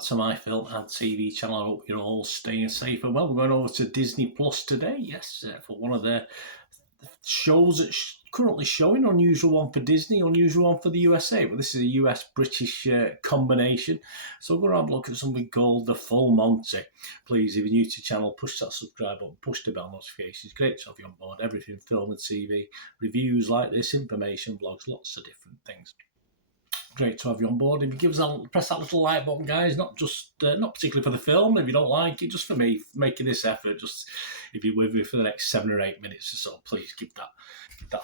back to my film and TV channel. I hope you're all staying safe and well. We're going over to Disney Plus today, yes, for one of the shows that's currently showing. Unusual one for Disney, unusual one for the USA, but this is a US-British combination. So we're going to have a look at something called The Full Monty. Please, if you're new to the channel, push that subscribe button, push the bell notifications. Great to have you on board. Everything film and TV, reviews like this, information, blogs, lots of different things. Great to have you on board. If you give us press that little like button, guys, not particularly for the film, if you don't like it, just for me making this effort. Just if you're with me for the next 7 or 8 minutes or so, please give that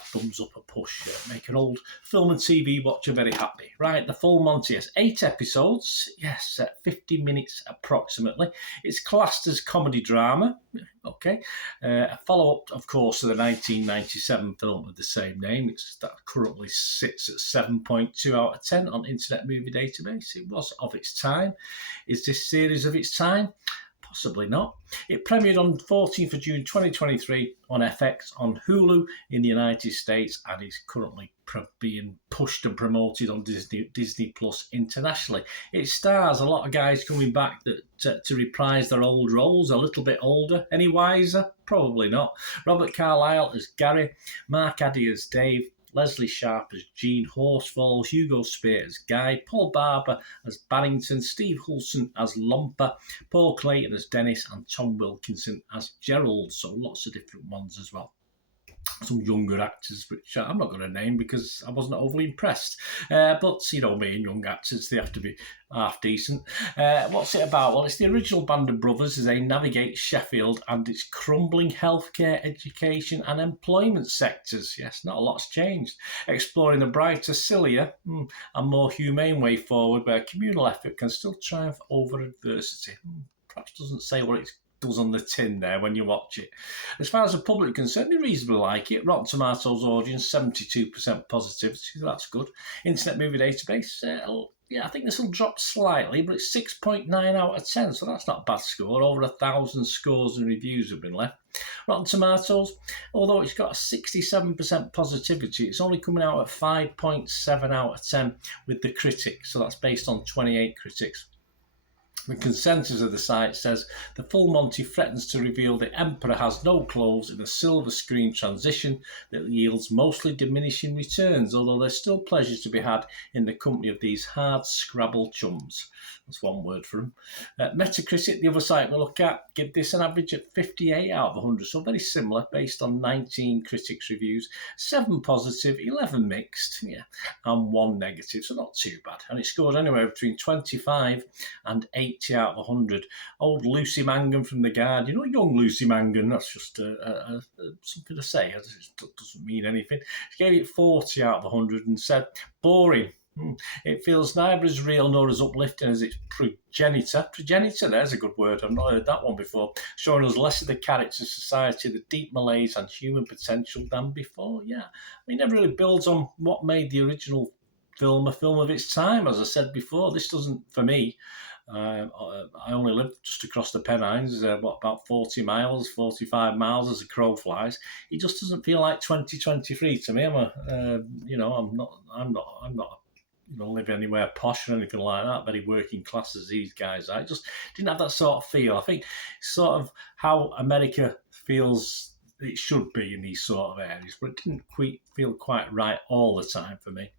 thumbs up a push. Make an old film and TV watcher very happy. Right, The Full Monty has 8 episodes, yes, 50 minutes approximately. It's classed as comedy drama. Okay, a follow-up, of course, to the 1997 film of the same name. That currently sits at 7.2 out of 10 on Internet Movie Database. It was of its time. Is this series of its time? Possibly not. It premiered on 14th of June 2023 on FX on Hulu in the United States and is currently being pushed and promoted on Disney Plus internationally. It stars a lot of guys coming back to reprise their old roles, a little bit older. Any wiser? Probably not. Robert Carlyle as Gary, Mark Addy as Dave, Leslie Sharp as Gene Horsfall, Hugo Spear as Guy, Paul Barber as Barrington, Steve Hulston as Lomper, Paul Clayton as Dennis, and Tom Wilkinson as Gerald. So lots of different ones as well. Some younger actors, which I'm not going to name because I wasn't overly impressed. But, you know me and young actors, they have to be half decent. What's it about? Well, it's the original band of brothers as they navigate Sheffield and its crumbling healthcare, education and employment sectors. Yes, not a lot's changed. Exploring the brighter, sillier and more humane way forward where communal effort can still triumph over adversity. Perhaps doesn't say what it's does on the tin there when you watch it. As far as the public is concerned, they reasonably like it. Rotten Tomatoes audience, 72% positivity, so that's good. Internet Movie Database, I think this will drop slightly, but it's 6.9 out of 10, so that's not a bad score. Over 1,000 scores and reviews have been left. Rotten Tomatoes, although it's got a 67% positivity, it's only coming out at 5.7 out of 10 with the critics, so that's based on 28 critics. The consensus of the site says The Full Monty threatens to reveal the Emperor has no clothes in a silver screen transition that yields mostly diminishing returns, although there's still pleasures to be had in the company of these hard Scrabble chums. That's one word for them. Metacritic, the other site we'll look at, give this an average at 58 out of 100, so very similar based on 19 critics' reviews. 7 positive, 11 mixed, and 1 negative, so not too bad. And it scored anywhere between 25 and 80 out of 100. Old Lucy Mangan from The Guard, young Lucy Mangan, that's just something to say, it doesn't mean anything. She gave it 40 out of 100 and said, boring. It feels neither as real nor as uplifting as its progenitor. Progenitor, there's a good word, I've not heard that one before. Showing us less of the characters, society, the deep malaise and human potential than before. Yeah, it never really builds on what made the original film a film of its time. As I said before, this doesn't, for me, I only live just across the Pennines, about 40 miles, 45 miles as a crow flies. It just doesn't feel like 2023 to me. I'm not live anywhere posh or anything like that, very working class as these guys are. I just didn't have that sort of feel. I think sort of how America feels it should be in these sort of areas, but it didn't feel quite right all the time for me.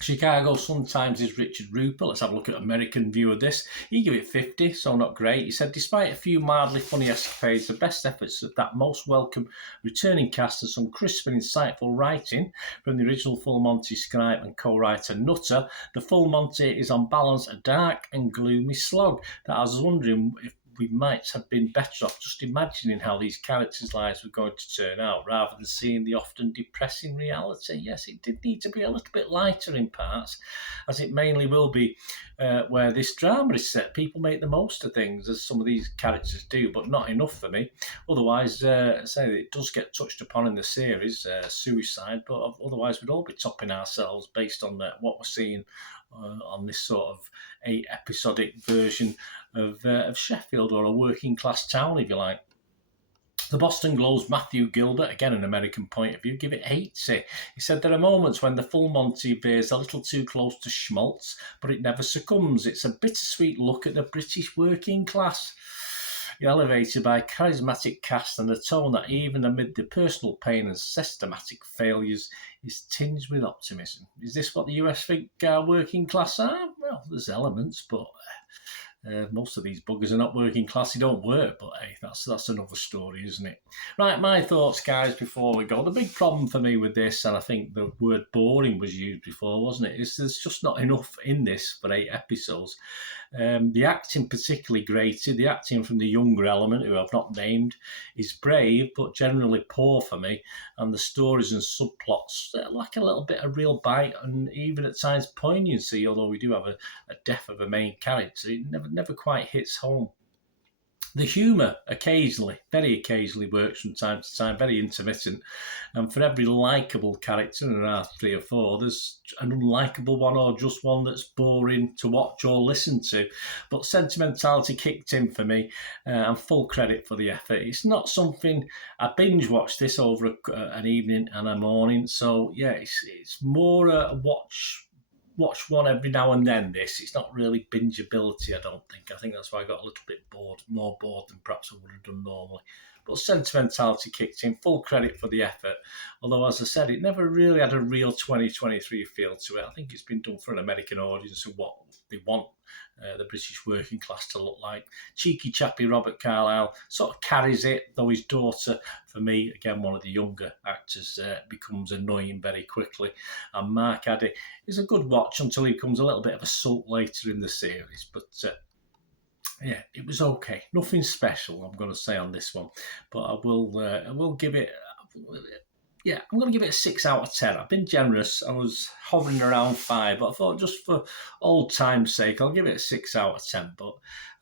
Chicago Sun-Times is Richard Rupert. Let's have a look at American view of this. He gave it 50, so not great. He said, despite a few mildly funny escapades, the best efforts of that most welcome returning cast and some crisp and insightful writing from the original Full Monty scribe and co-writer Nutter, The Full Monty is on balance a dark and gloomy slog that I was wondering if we might have been better off just imagining how these characters' lives were going to turn out rather than seeing the often depressing reality. Yes, it did need to be a little bit lighter in parts, as it mainly will be where this drama is set. People make the most of things, as some of these characters do, but not enough for me. Otherwise, it does get touched upon in the series, suicide, but otherwise we'd all be topping ourselves based on what we're seeing on this sort of 8-episodic version of Sheffield, or a working class town, if you like. The Boston Globe's Matthew Gilbert, again an American point of view, give it 80. He said there are moments when the full Monty veers a little too close to schmaltz, but it never succumbs. It's a bittersweet look at the British working class, elevated by a charismatic cast and a tone that, even amid the personal pain and systematic failures, is tinged with optimism. Is this what the US think working class are? Well, there's elements, but most of these buggers are not working class. They don't work, but hey, that's another story, isn't it? Right, my thoughts, guys, before we go. The big problem for me with this, and I think the word boring was used before, wasn't it, is there's just not enough in this for 8 episodes. The acting particularly grated. The acting from the younger element, who I've not named, is brave, but generally poor for me. And the stories and subplots lack a little bit of real bite and even at times poignancy, although we do have a death of a main character. It never quite hits home. The humour occasionally, very occasionally, works from time to time, very intermittent. And for every likeable character, and there are 3 or 4, there's an unlikeable one or just one that's boring to watch or listen to. But sentimentality kicked in for me, and full credit for the effort. It's not something, I binge watched this over an evening and a morning. So yeah, it's more a watch one every now and then. It's not really bingeability, I don't think. I think that's why I got a little bit more bored than perhaps I would have done normally. But sentimentality kicked in, full credit for the effort. Although, as I said, it never really had a real 2023 feel to it. I think it's been done for an American audience and what they want the British working class to look like. Cheeky chappy Robert Carlyle sort of carries it, though his daughter, for me, again, one of the younger actors, becomes annoying very quickly. And Mark Addy is a good watch until he becomes a little bit of a sulk later in the series. But yeah, it was okay. Nothing special, I'm going to say, on this one. But I will give it... Yeah, I'm going to give it a 6 out of 10. I've been generous. I was hovering around 5, but I thought just for old time's sake, I'll give it a 6 out of 10. But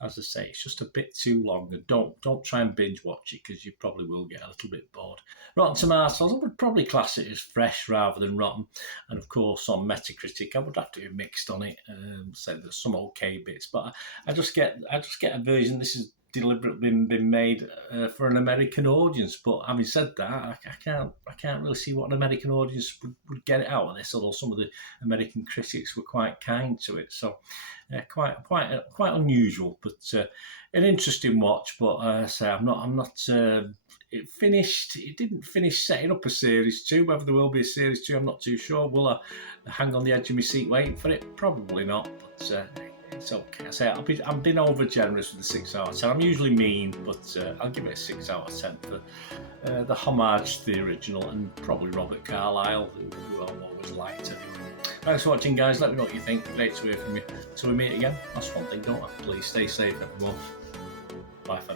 as I say, it's just a bit too long. And don't try and binge watch it, because you probably will get a little bit bored. Rotten Tomatoes, I would probably class it as fresh rather than rotten. And of course, on Metacritic, I would have to be mixed on it. So there's some okay bits, but I just get a version. This is deliberately been made for an American audience. But having said that, I can't really see what an American audience would get it out of this. Although some of the American critics were quite kind to it, so quite unusual, but an interesting watch. But say I'm not. It finished. It didn't finish setting up a series 2. Whether there will be a series 2, I'm not too sure. Will I hang on the edge of my seat waiting for it? Probably not. But it's okay. I say I'm being over generous with the 6 out of 10. I'm usually mean, but I'll give it a 6 out of 10 for the homage to the original, and probably Robert Carlyle, who I've always liked anyway. Thanks for watching, guys. Let me know what you think. Great to hear from you. Till we meet again, that's one thing, don't I? Please stay safe, everyone. Bye for now.